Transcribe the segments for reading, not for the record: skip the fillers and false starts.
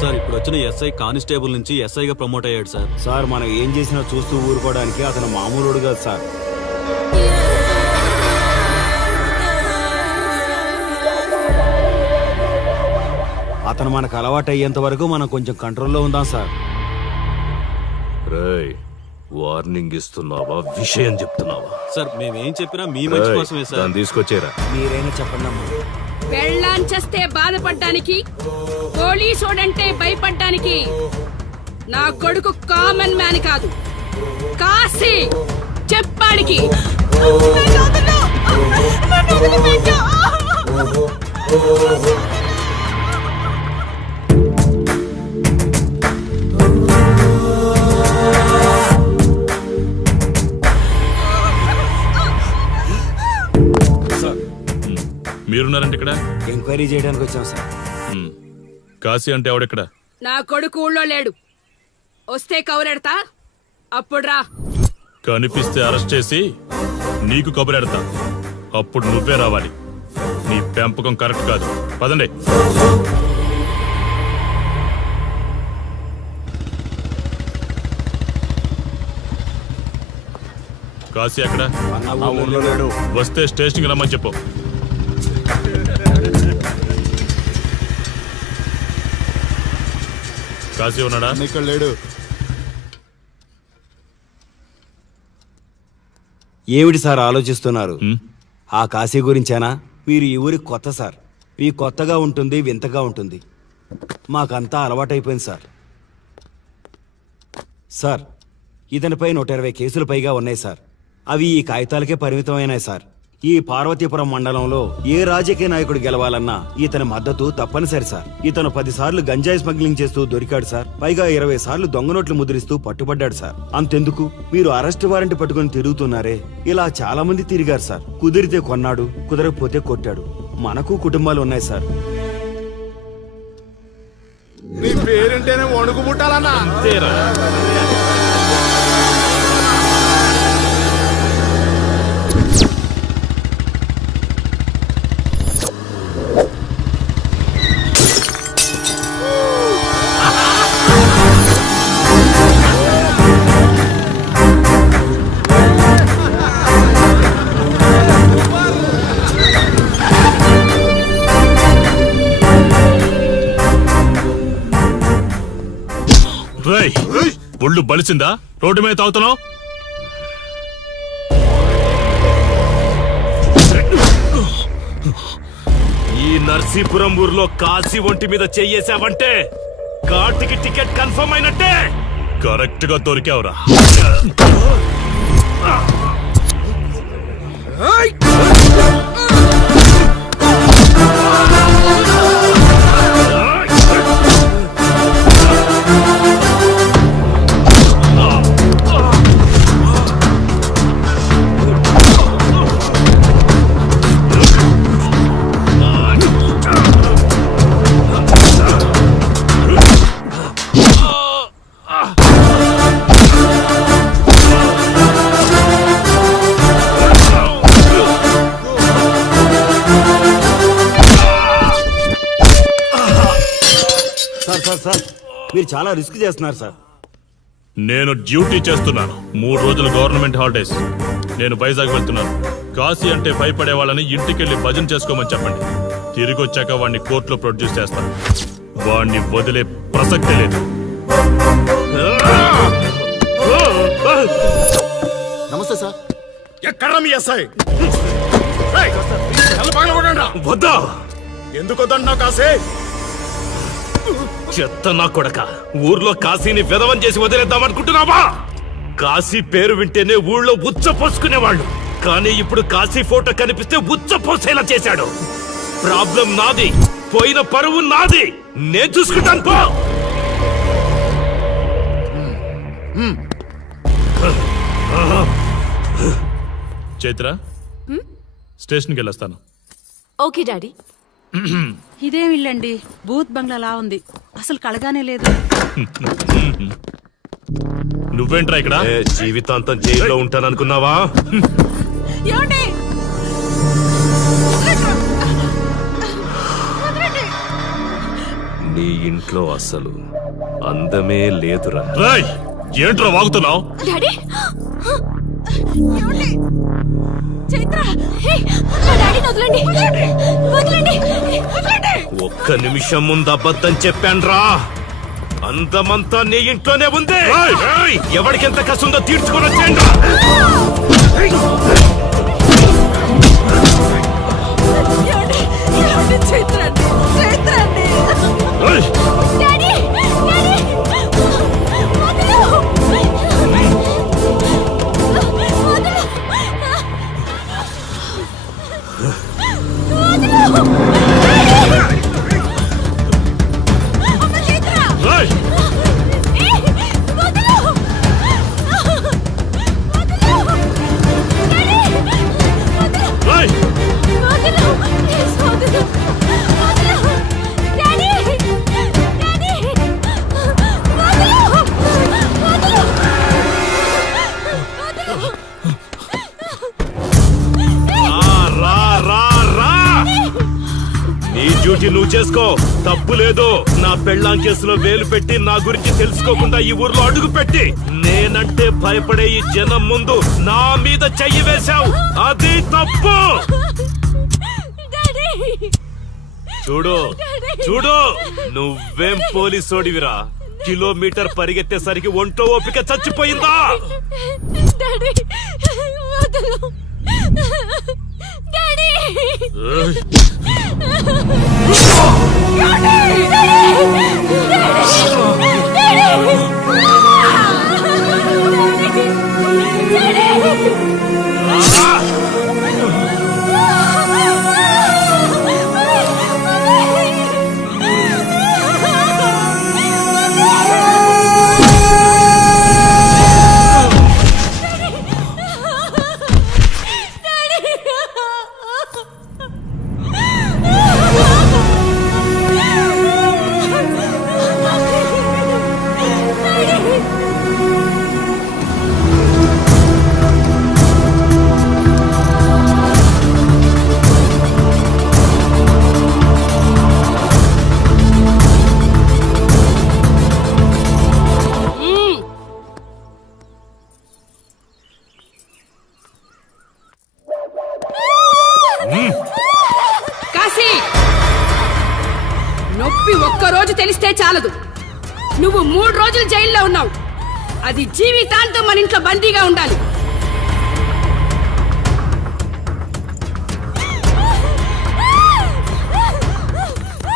Sir ఇప్పుడు వచ్చిన SI constable నుంచి ఎస్ఐగా ప్రమోట్ అయ్యాడు సార్. సార్ మనం ఏం చేసినా చూస్తూ ఊరుకోవడానికి అతను మామూలుడు కాదు సార్. అతను మనకు అలవాటు అయ్యేంత వరకు మనం కొంచెం కంట్రోల్లో ఉందాం సార్. రేయ్, వార్నింగ్ ఇస్తున్నావా విషయం చెప్తున్నావా? సార్ మేమేం చెప్పినా మీ మంచి కోసమే సార్. దాన్ని తీసుకొచ్చేరా. మీరైనా చెప్పండి అమ్మా. పెళ్ళాంచేస్తే బాధపడ్డానికి, పోలీసోడంటే భయపడ్డానికి నా కొడుకు కామన్ మ్యాన్ కాదు, కాశీ చెప్పాడికి. మీరున్నారంటే ఇక్కడ ఎంక్వైరీ చేయడానికి వచ్చాం సార్. కాశీ అంటే ఎవడెక్కడ? నా కొడుకు ఊళ్ళో లేడు, వస్తే కౌరెడతా, అప్పుడు రా. కనిపిస్తే అరెస్ట్ చేసి నీకు కబురెడతా, అప్పుడు నువ్వే రావాలి. నీ పెంపకం కరెక్ట్ కాదు. పదండి. కాశీ ఎక్కడ? ఊర్లో లేడు. వస్తే స్టేషన్కి రమ్మని చెప్పు. కాశీ ఉన్నాడా? ఇక్కడ లేడు. ఏమిటి సార్ ఆలోచిస్తున్నారు? ఆ కాశీ గురించేనా? మీరు ఈ ఊరికి కొత్త సార్. మీ కొత్తగా ఉంటుంది, వింతగా ఉంటుంది. మాకంతా అలవాటైపోయింది సార్. సార్, ఇతనిపై 120 కేసులు పైగా ఉన్నాయి సార్. అవి ఈ కాగితాలకే పరిమితమైనాయి సార్. ఈ పార్వతీపురం మండలంలో ఏ రాజకీయ నాయకుడు గెలవాలన్నా ఇతని మద్దతు తప్పనిసరి సార్. ఇతను 10 సార్లు గంజాయి స్మగ్లింగ్ చేస్తూ దొరికాడు సార్. పైగా 20 సార్లు దొంగ నోట్లు ముద్రిస్తూ పట్టుబడ్డాడు సార్. అంతెందుకు, మీరు అరెస్ట్ వారెంట్ పట్టుకుని తిరుగుతున్నారే, ఇలా చాలా మంది తిరిగారు సార్. కుదిరితే కొన్నాడు, కుదరకపోతే కొట్టాడు. మనకు కుటుంబాలు ఉన్నాయి సార్. నీ పేరుంటేనే వణుకు పుట్టాలన్నా. ఒళ్ళు బలిసిందా? రోడ్డు మీద తాగుతున్నావు? ఈ నర్సీపురం ఊర్లో కాశీ ఒంటి మీద చెయ్యేసావంటే కార్తికి టికెట్ కన్ఫర్మ్ అయినట్టే. కరెక్ట్ గా దొరికావురా. సార్, మీరు చాలా రిస్క్ చేస్తున్నారు సార్. నేను డ్యూటీ చేస్తున్నాను. 3 రోజులు గవర్నమెంట్ హాలిడేస్. నేను వైజాగ్ వెళ్తున్నాను. కాశీ అంటే భయపడే వాళ్ళని ఇంటికెళ్ళి భజన చేసుకోమని చెప్పండి. తిరిగి వచ్చాక వాడిని కోర్టులో ప్రొడ్యూస్ చేస్తాను. వాడిని వదిలే ప్రసక్తే లేదు. నమస్తే సార్. ఎక్కడ మీ ఎస్ఐ? వద్దా? ఎందుకు వద్దంటున్నావు కాశీ? చెత్త నా కొడక, ఊర్లో కాశీని విధవం చేసి వదిలేద్దామనుకుంటున్నావా? కాశీ పేరు వింటేనే ఊళ్ళో ఉచ్చ పోసుకునేవాళ్ళు, కానీ ఇప్పుడు కాశీ ఫోటో కనిపిస్తే ఉచ్చ పోసేలా చేశాడు. ప్రాబ్లం నాది, పోయిన పరువు నాది. నేను చూసుకుంటాను పో. చైత్ర, స్టేషన్కి వెళ్ళొస్తాను. Okay daddy. ఇదేం ఇల్లండి, బూత్ బంగ్లాలా ఉంది. అసలు కలగానే లేదు. నువ్వేంట్రా ఇక్కడ? జీవితాంతం జైల్లో ఉంటాననుకున్నావా? నీ ఇంట్లో అసలు అందమే లేదురా. రేయ్ ఏంట్రా వాగుతున్నావు? డాడీ ఏమండి? చైత్ర హే, మా డాడీని వదలండి వదలండి వదలండి. ఒక్క నిమిషం ముందు అబద్ధం చెప్పాన్రా. అందమంతా నీ ఇంట్లోనే ఉంది. ఎవరికి ఎంత కసుందో తీర్చుకొని వచ్చేయండి. ఏమండి? ఏమండి? చైత్ర అండి చైత్ర అండి. డాడీ డాడీ వదలు. డ్యూటీ నువ్వు చేసుకో, తప్పు లేదు. నా పెళ్ళాం కేసులో వేలు పెట్టి నా గురించి తెలుసుకోకుండా ఈ ఊర్లో అడుగు పెట్టి నేనంటే భయపడే ఈ జనం ముందు నా మీద చెయ్యి వేశావు, అది తప్పు. చూడు చూడు, నువ్వేం పోలీసోడివిరా. కిలోమీటర్ పరిగెత్తేసరికి ఒంటో ఓపిక చచ్చిపోయిందా? డాడీ వదలు. డాడీ కాశీ, నొప్పి ఒక్కరోజు తెలిస్తే చాలదు. నువ్వు 3 రోజులు జైల్లో ఉన్నావు. అది జీవితాంతం మన ఇంట్లో బందీగా ఉండాలి.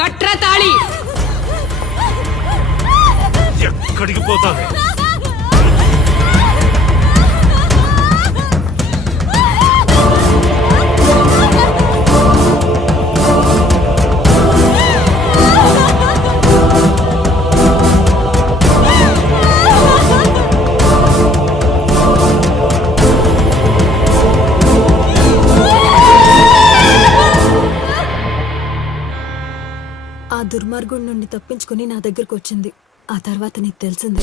కట్రా తాళి. ఎక్కడికి పోతావే? ఆ దుర్మార్గుడి నుండి తప్పించుకుని నా దగ్గరకు వచ్చింది. ఆ తర్వాత నీకు తెలిసింది.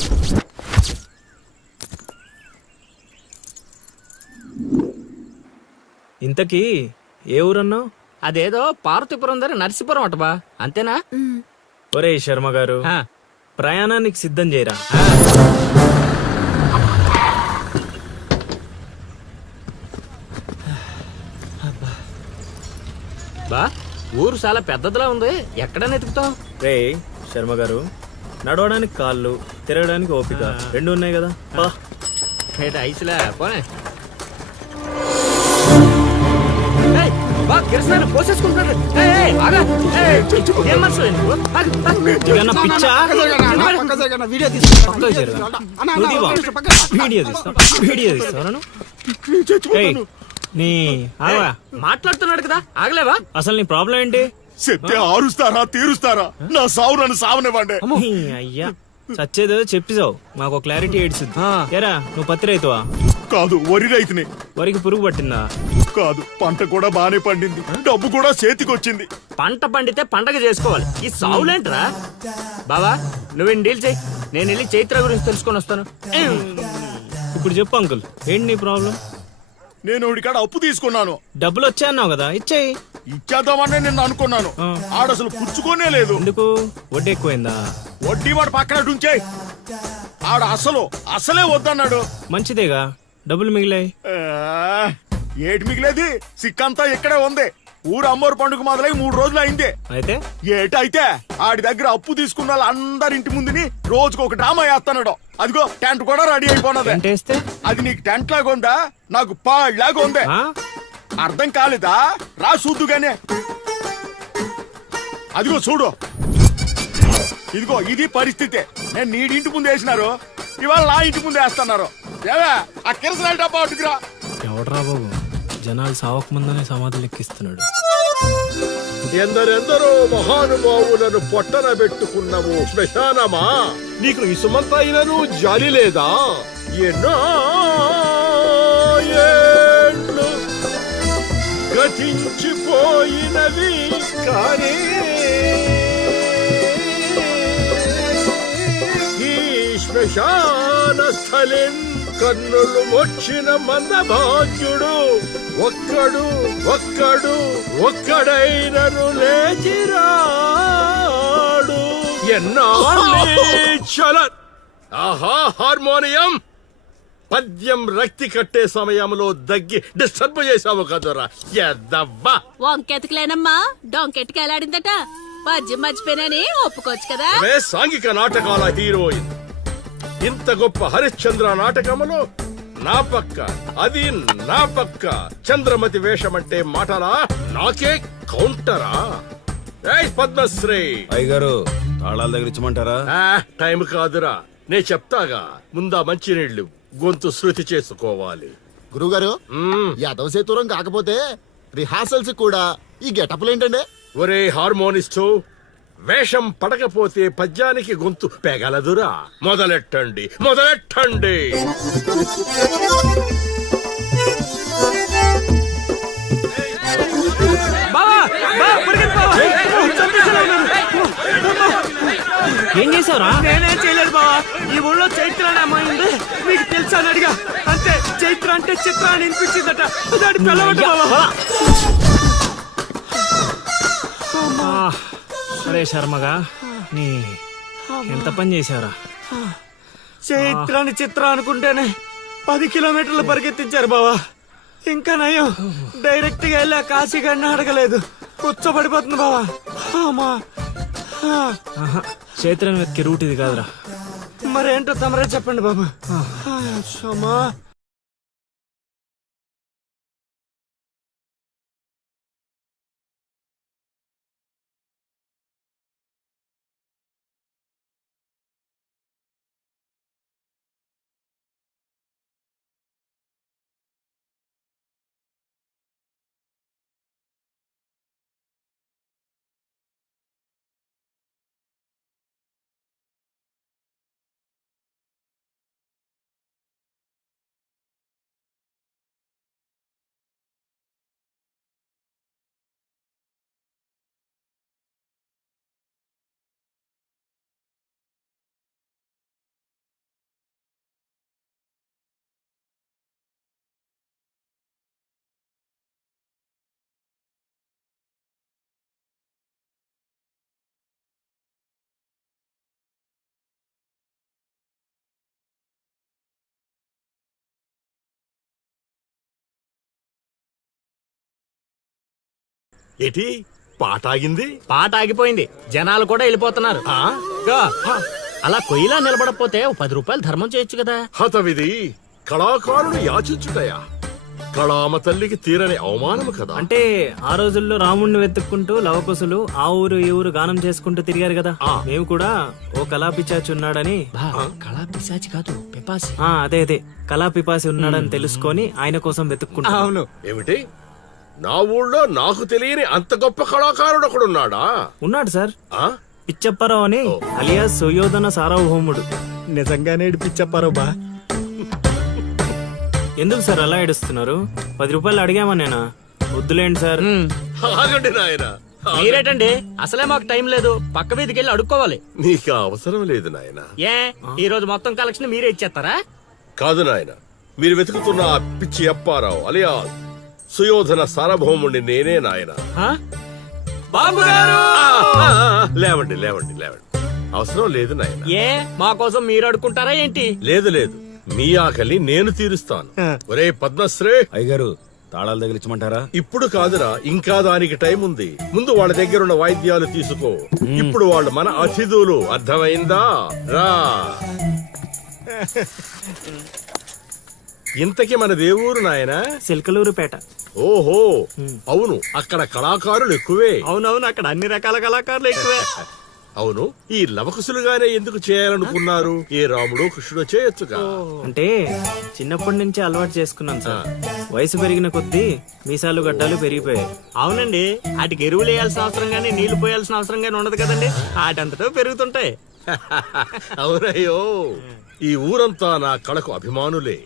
ఇంతకీ ఏ ఊరన్నావు? అదేదో పార్వతీపురం దగ్గర నరసీపురం అటబా, అంతేనా? ఒరే శర్మ గారు, ప్రయాణానికి సిద్ధం చేయరా. బా, ఊరు చాలా పెద్దదిలా ఉంది. ఎక్కడ వెతుకుతావు? రే శర్మ గారు, నడవడానికి కాళ్ళు, తిరగడానికి ఓపిక 2 ఉన్నాయి కదా. ఐసులా పోనే. పోసేసుకుంటారు. మాట్లాడుతున్నాడు కదా, ఆగలేవా? అసలు నీ ప్రాబ్లం ఏంటి? చెప్తే ఆరుస్తారా తీరుస్తారా? నా సావు నన్ను సావనివ్వండి. అయ్యా చచ్చేదో చెప్పిసావు, మాకు క్లారిటీ ఏడ్చుద్ది. ఏరా, నువ్వు పత్తి రైతువా? కాదు, వరి రైతుని. వరికి పురుగు పట్టిందా? కాదు, పంట కూడా బానే పండింది, డబ్బు కూడా చేతికొచ్చింది. పంట పండితే పండగ చేసుకోవాలి, ఈ సావులేంట్రా? బావా, నువ్వేం డీల్ చెయ్యి, నేను వెళ్ళి చైత్ర గురించి తెలుసుకొని వస్తాను. ఇప్పుడు చెప్పు అంకుల్, ఏంటి నీ ప్రాబ్లం? నేను కాడ అప్పు తీసుకున్నాను. డబ్బులు వచ్చాయన్నావు కదా, ఇచ్చేయి. ఇచ్చేద్దామని నిన్ను అనుకున్నాను ఆడసలు పుచ్చుకోనే లేదు. ఎందుకు వడ్డీ ఎక్కువైందా? వడ్డీ వాడు పక్కన ఉంచే. ఆడ అసలే వద్దన్నాడు. మంచిదేగా, డబ్బులు మిగిలాయి. ఆ, ఏటి మిగిలేది? సిక్కంతా ఇక్కడే ఉంది. ఊరు అమ్మోరు పండుగ మొదలై 3 రోజులు అయింది. అయితే ఏటైతే ఆడి దగ్గర అప్పు తీసుకున్న వాళ్ళు అందరి ఇంటి ముందుని రోజుకు ఒక డ్రామా వేస్తున్నాడు. అదిగో టెంట్ కూడా రెడీ అయిపోయినది. ఏంటేస్తే? అది నీకు టెంట్ లాగా ఉందా, నాకు పాళ్ళలాగా ఉంది. ఆ? అర్థం కాలేదా? రా చూద్దుగానే. అదిగో చూడు, ఇదిగో ఇది పరిస్థితి. నేను నీడింటి ముందు వేసినారు, ఇవాళ నా ఇంటి ముందు వేస్తున్నారు. ఏవే ఆ కిరసనాయిల డబ్బా అటుకురా. ఎవడరా బాబు, జనాలు సావక ముందనే సమాధులు ఎక్కిస్తున్నాడు. ఎందరెందరో మహానుభావులను పొట్టన పెట్టుకున్నావు శ్మశానమా, నీకు ఇసుమంతైనను జాలి లేదా? ఎన్నో ఏండ్లు గతించిపోయినవి కానీ ఈ శ్మశాన స్థలిన్ కన్నులు వచ్చిన మందభాగ్యుడు ఒక్కడైనను లేచిరాడు. ఎన్నాళ్ళ ఆహా హార్మోనియం పద్యం రక్తి కట్టే సమయంలో దగ్గి డిస్టర్బ్ చేసావు కదరా ఎద్దవ్వా. వంకెతకలేనమ్మా, డొంకెట్టుకు ఎలాడిందట. పద్యం మర్చిపోయినని ఒప్పుకోవచ్చు కదా. అవే సాంఘిక నాటకాల హీరోయిన్. ఇంత గొప్ప హరిశ్చంద్ర నాటకములో నా పక్క అది నా పక్క చంద్రమతి వేషమంటే మాటలా, నాకే కౌంటరా? ఏయ్ పద్మశ్రీ అయ్యగారు తాళాల దగ్గర ఇచ్చమంటారా? టైం కాదురా, నే చెప్తాగా. ముందా మంచినీళ్లు గొంతు శృతి చేసుకోవాలి. గురుగారు యాదవ సేతురం కాకపోతే రిహార్సల్స్ కూడా ఈ గెటప్లు ఏంటండి? ఒరే హార్మోనిస్టు, వేషం పడకపోతే పద్యానికి గొంతు పెగలదురా. మొదలెట్టండి. ఏం చేసావురా? నేనేం చేయలేదు బావా. ఈ ఊళ్ళో చైత్ర అనే అమ్మాయి ఉంది, మీకు తెలుసా అని అడిగా. అంతే, చైత్ర అంటే చిత్ర అని వినిపించిందట. దాని పిల్లవట బావా. అరే శర్మగా, నీ ఎంత పని చేశారా? చైత్రాన్ని చిత్ర అనుకుంటేనే 10 కిలోమీటర్లు పరిగెత్తించారు బావా. ఇంకా నయం, డైరెక్ట్ గా వెళ్ళా కాశీగాడిని అడగలేదు. కూర్చోబడిపోతుంది బావా. అమ్మా, చైత్రం వెతికి రూట్ ఇది కాదురా. మరేంటో తమరే చెప్పండి బాబు. అమ్మా, ఏటి పాట ఆగింది? పాట ఆగిపోయింది, జనాలు కూడా వెళ్ళిపోతున్నారు. గా, అలా కొయ్యిలా నిలబడపోతే 10 రూపాయలు ధర్మం చేయొచ్చు కదా. హతవిధి కళాకారుడు యాచించుటయా? కళామ తల్లికి తీరని అవమానము కదా. అంటే ఆ రోజుల్లో రాముణ్ణి వెతుక్కుంటూ లవకుశులు ఆ ఊరు ఈ ఊరు గానం చేసుకుంటూ తిరిగారు కదా. మేము కూడా ఓ కళా పిశాచి ఉన్నాడని. కళా పిశాచి కాదు, పిపాసి. అదే కళా పిపాసి ఉన్నాడని తెలుసుకొని ఆయన కోసం వెతుక్కుంటా. అవును. ఏమిటి, నా ఊళ్ళో నాకు తెలియని అంత గొప్ప కళాకారుడు ఒకడున్నాడా? ఉన్నాడు సార్, ఆ? పిచ్చప్పారావు అని, అలియాస్ సుయోధన సార్వభౌముడు. నిజంగానే ఏడిపించప్పారు బా. ఎందుకు సార్ అలా ఏడుస్తున్నారు? 10 రూపాయలు అడిగామా నేనా? వద్దులేండి సార్. ఆగండి నాయన. మీరేటండి, అసలే మాకు టైం లేదు. పక్క వీధికి వెళ్ళి అడుక్కోవాలి. నీకు అవసరం లేదు నాయన. ఏ ఈ రోజు మొత్తం కలెక్షన్ మీరే ఇచ్చేస్తారా? కాదు నాయన, మీరు వెతుకుతున్న ఆ పిచ్చి అప్పారావు అలియా సుయోధన సార్వభౌముణ్ణి నేనే నాయన. బాబు గారు లేవండి లేవండి లేవండి, అవసరం లేదు నాయన. ఏ మా కోసం మీరు అడుకుంటారా ఏంటి? లేదు లేదు, మీ ఆకలి నేను తీరుస్తాను. ఒరే పద్మశ్రీ, అయ్యగారు తాళాలు తగిలించమంటారా? ఇప్పుడు కాదురా, ఇంకా దానికి టైం ఉంది. ముందు వాళ్ళ దగ్గరున్న వాయిద్యాలు తీసుకో. ఇప్పుడు వాళ్ళు మన అతిథులు, అర్థమైందా? రా. ఇంతకీ మన దేవురు నాయనా? సిల్కలూరుపేట. ఓహో, అవును, అక్కడ కళాకారులు ఎక్కువే. అవునవును, అక్కడ అన్ని రకాల కళాకారులు ఎక్కువే. అవును, ఈ లవకుశులుగానే ఎందుకు చేయాలనుకున్నారు? ఏ రాముడో కృష్ణుడో చేయొచ్చుగా. అంటే చిన్నప్పటి నుంచి అలవాటు చేసుకున్నాను సార్. వయసు పెరిగిన కొద్దీ మీసాలు గడ్డాలు పెరిగిపోయాయి. అవునండి, వాటికి ఎరువులు వేయాల్సిన అవసరం గానీ నీళ్లు పోయాల్సిన అవసరం గానీ ఉండదు కదండి. వాటంతటో పెరుగుతుంటాయి. అవునయ్యో, ఈ ఊరంతా నా కళకు అభిమానులే.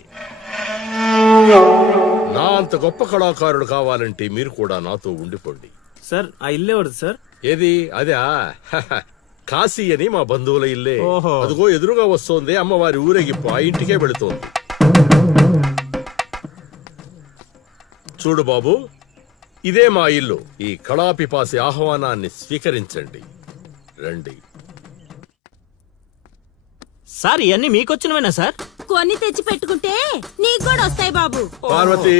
నా అంత గొప్ప కళాకారుడు కావాలంటే మీరు కూడా నాతో ఉండిపోండి. సార్ ఆ ఇల్లే వద్దు సార్. ఏది అదా? కాశీ అని మా బంధువుల ఇల్లే. ఓహో. అదిగో ఎదురుగా వస్తోంది అమ్మవారి ఊరేగింపు, ఆ ఇంటికే వెళుతోంది. చూడు బాబు, ఇదే మా ఇల్లు. ఈ కళాపిపాసి ఆహ్వానాన్ని స్వీకరించండి. రండి. సార్ ఇవన్నీ మీకొచ్చినవేనా సార్? కొన్ని తెచ్చి పెట్టుకుంటే నీకు కూడా వస్తాయి బాబు. పార్వతి,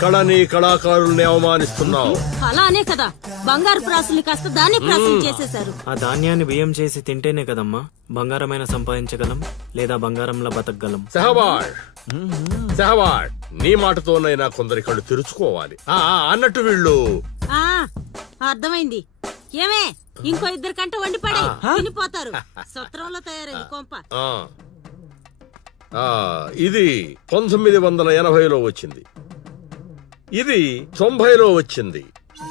కళని కళాకారుల్ని అవమానిస్తున్నావు. అలానే కదా బంగారు ప్రాసులు కాస్త దాన్ని ప్రాసులు చేసేశారు. ఆ ధాన్యాన్ని బియ్యం చేసి తింటేనే కదమ్మా బంగారమైన సంపాదించగలం, లేదా బంగారంలో బతకగలం. సెహబాష్ సెహబాష్, నీ మాటతోనైనా కొందరి కళ్ళు తెరుచుకోవాలి. అన్నట్టు వీళ్ళు ఆ అర్థమైంది. ఏమే ఇంకో ఇద్దరు కంట వండి పడే తినిపోతారు. సత్రంలో తయారైంది కొంప. ఇది 1980లో వచ్చింది, ఇది 90లో వచ్చింది.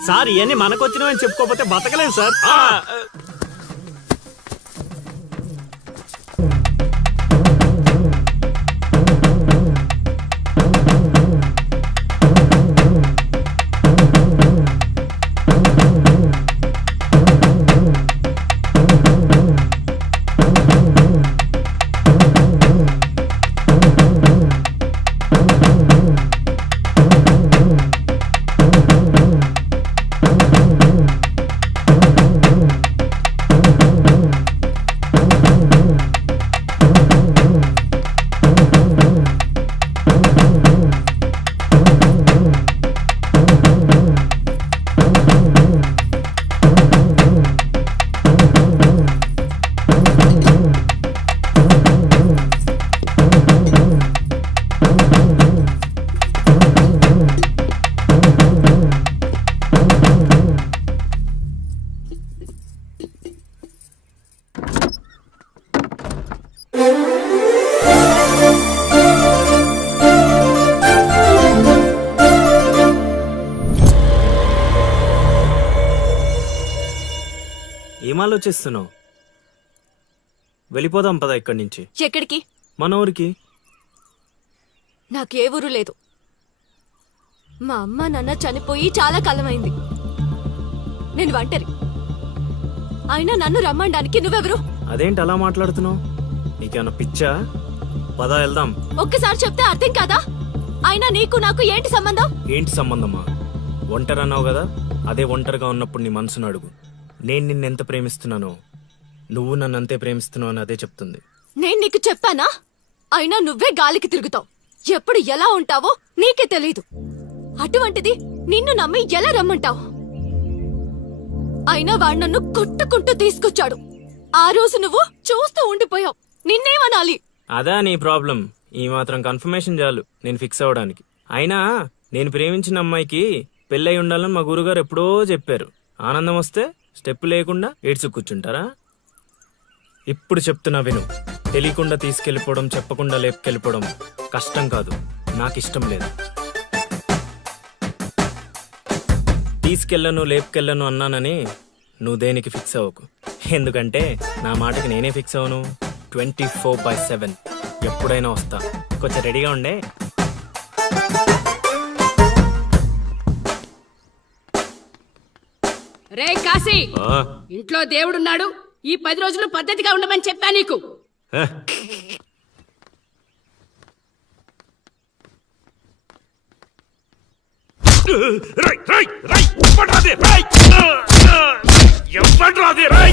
సార్ ఇవన్నీ మనకొచ్చినవని చెప్పుకోకపోతే బతకలేదు సార్. ఏం ఆలోచిస్తున్నావు? వెళ్ళిపోదాం పద ఇక్కడి నుంచి. ఎక్కడికి? మన ఊరికి. నాకే ఊరు లేదు. మా అమ్మ నాన్న చనిపోయి చాలా కాలమైంది. నేను ఒంటరి. అయినా నన్ను రమ్మడానికి నువ్వెవరు? అదేంటి అలా మాట్లాడుతున్నావు? నీకేమన్నా పిచ్చా? పద వెళ్దాం. ఒక్కసారి చెప్తే అర్థం కాదా? అయినా నీకు నాకు ఏంటి సంబంధం? ఏంటి సంబంధమా? ఒంటరి అన్నావు కదా, అదే ఒంటరిగా ఉన్నప్పుడు నీ మనసును అడుగు. నేను నిన్నెంత ప్రేమిస్తున్నానో నువ్వు నన్ను అంతే ప్రేమిస్తున్నావు అని అదే చెప్తుంది. నేను నీకు చెప్పానా? అయినా నువ్వే గాలికి తిరుగుతావు. ఎప్పుడు ఎలా ఉంటావో నీకే తెలీదు. అటువంటిది నిన్ను నమ్మి ఎలా రమ్మంటావు? అయినా వాడు నన్ను కొట్టుకుంటూ తీసుకొచ్చాడు. ఆ రోజు నువ్వు చూస్తూ ఉండిపోయావు. నిన్నేమనాలి? అదా నీ ప్రాబ్లం? ఈ మాత్రం కన్ఫర్మేషన్ చాలు నేను ఫిక్స్ అవ్వడానికి. అయినా నేను ప్రేమించిన అమ్మాయికి పెళ్ళై ఉండాలని మా గురుగారు ఎప్పుడో చెప్పారు. ఆనందం వస్తే స్టెప్ లేకుండా ఏడ్చి కూర్చుంటారా? ఇప్పుడు చెప్తున్నా విను. తెలియకుండా తీసుకెళ్ళిపోవడం, చెప్పకుండా లేపుకెళ్ళిపోవడం కష్టం కాదు, నాకిష్టం లేదు. తీసుకెళ్ళను లేపుకెళ్ళను అన్నానని నువ్వు దేనికి ఫిక్స్ అవ్వకు. ఎందుకంటే నా మాటకి నేనే ఫిక్స్ అవను. 24/7 ఎప్పుడైనా వస్తా. కొంచెం రెడీగా ఉండే. రే కాశీ, ఇంట్లో దేవుడున్నాడు. ఈ 10 రోజులు పద్ధతిగా ఉండమని చెప్పా నీకు. రై రై రై ఇవ్వడ్రాదే రై ఇవ్వడ్రాదే రై